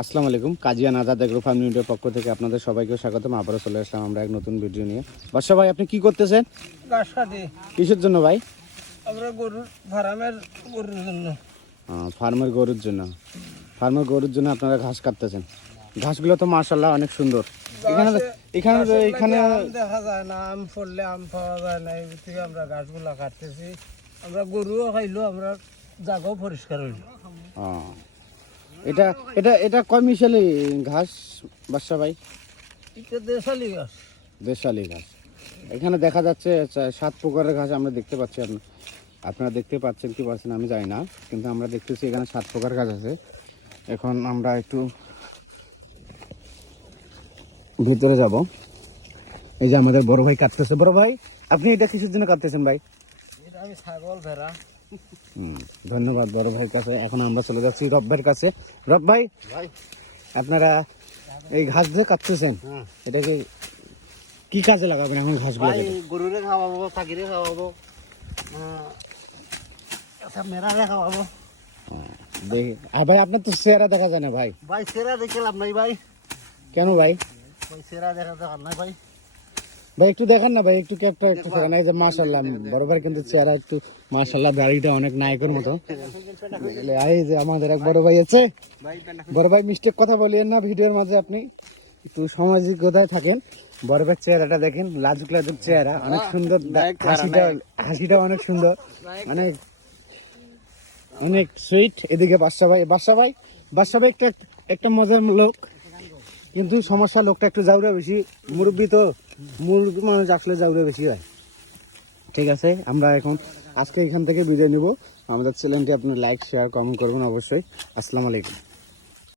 আসসালামু আলাইকুম, কাজিয়ান Azad agro farm লিমিটেডের পক্ষ থেকে আপনাদের সবাইকে স্বাগতম। আবারও চলে আসলাম আমরা এক নতুন ভিডিও নিয়ে। বাদশা ভাই, আপনি কি করতেছেন? ঘাস কাটি কিসের জন্য ভাই? আমরা গরুর ফার্মের গরুর জন্য। ফার্মের গরুর জন্য। ফার্মের গরুর জন্য আপনারা ঘাস কাটতেছেন। ঘাসগুলো তো মাশাআল্লাহ অনেক সুন্দর। এখানে এখানে এখানে আম দেখা যায় না, আম ফললে আম পাওয়া যায় না, এই থেকে আমরা ঘাসগুলা কাটতেছি। আমরা গরুও খাইলো, আমরা জায়গাও পরিষ্কার হইলো। এটা এটা এটা কয় মিশালি ঘাস বাদশা ভাই? এটা দেশালি ঘাস। দেশালি ঘাস। এখানে দেখা যাচ্ছে 7 প্রকারের ঘাস আমরা দেখতে পাচ্ছি। আপনারা দেখতে পাচ্ছেন কি পাচ্ছেন আমি জানি না, কিন্তু আমরা দেখতেছি এখানে 7 প্রকার ঘাস আছে। এখন আমরা একটু ভিতরে যাব। এই যে আমাদের বড় ভাই কাটতেছে। বড় ভাই, আপনি এটা কিসের জন্য কাটতেছেন ভাই? এটা আমি ছাগল ভেড়া। ধন্যবাদ বড় ভাইয়ের কাছে। এখন আমরা চলে যাচ্ছি রব ভাইয়ের কাছে। রব ভাই, আপনারা এই ঘাস যে কাটতেছেন, এটাকে কি কাজে লাগাবেন এখন ঘাসগুলো? গরুরে খাওয়াবো, পাখিরে খাওয়াবো, মেরারে খাওয়াবো। দেখি ভাই, আপনার তো চেহারা দেখা যায় না ভাই। ভাই সেরা দেখে লাভ নাই ভাই। কেন ভাই? ভাই সেরা দেখা দেখার নাই ভাই। ভাই একটু দেখান না ভাই, একটু ক্যাপটা একটু দেখান। এই যে মাশাআল্লাহ, বড় ভাই কিন্তু চেহারা একটু মাশাআল্লাহ, দাড়িটা অনেক নায়কের মতো। এই যে আমাদের এক বড় ভাই আছে। বড় ভাই, মিস্টেক কথা বলিয়েন না ভিডিওর মাঝে, আপনি একটু সামাজিকতায় থাকেন। বড় ভাইয়ের চেহারাটা দেখেন, লাজুক লাজুক চেহারা, অনেক সুন্দর। হাসিটা অনেক সুন্দর, অনেক অনেক সুইট। এদিকে বাদশা ভাই, বাদশা ভাই একটা মজার লোক, কিন্তু সমস্যা লোকটা একটু জাউরা বেশি। মুরব্বী তো, মুরব্বী মানুষ আসলে জাউরা বেশি হয়। ঠিক আছে, আমরা এখন আজকে এখান থেকে বিদায় নিব। আমাদের চ্যানেলটি আপনি লাইক, শেয়ার, কমেন্ট করবেন অবশ্যই। আসসালামু আলাইকুম।